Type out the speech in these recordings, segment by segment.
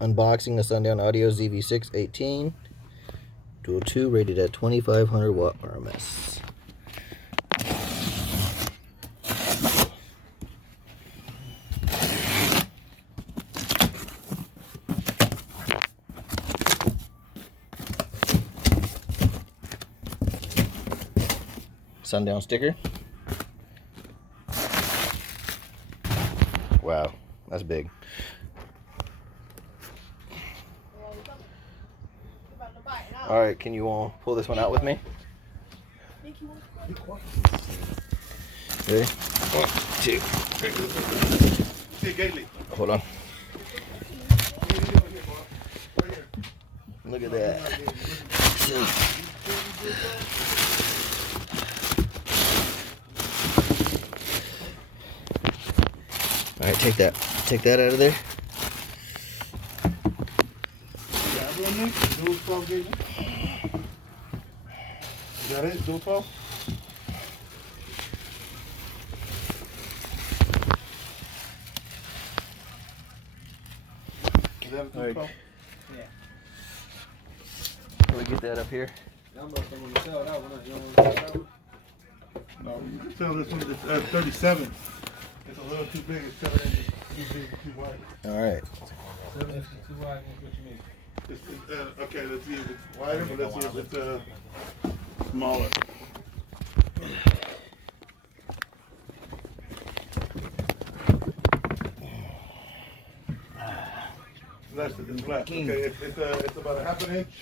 Unboxing the Sundown Audio ZV.6 18. Dual 2 rated at 2500 watt RMS. Sundown sticker. Wow, that's big. All right, can you all pull this one out with me? Ready? 1, 2. Hold on. Look at that. All right, take that out of there. Is that it? Dual 12? Is that a dual 12? Yeah. Can we get that up here? No, you can tell this one is 37. It's a little too big. It's 7 inches too wide. All right. 7 inches too wide. What you mean? Okay, let's see if it's wider, but let's see if it's smaller. Less. Okay, it's about a half an inch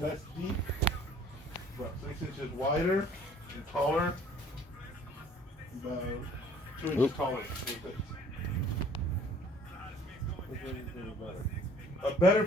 less deep, about 6 inches wider and taller, about 2 inches taller. A better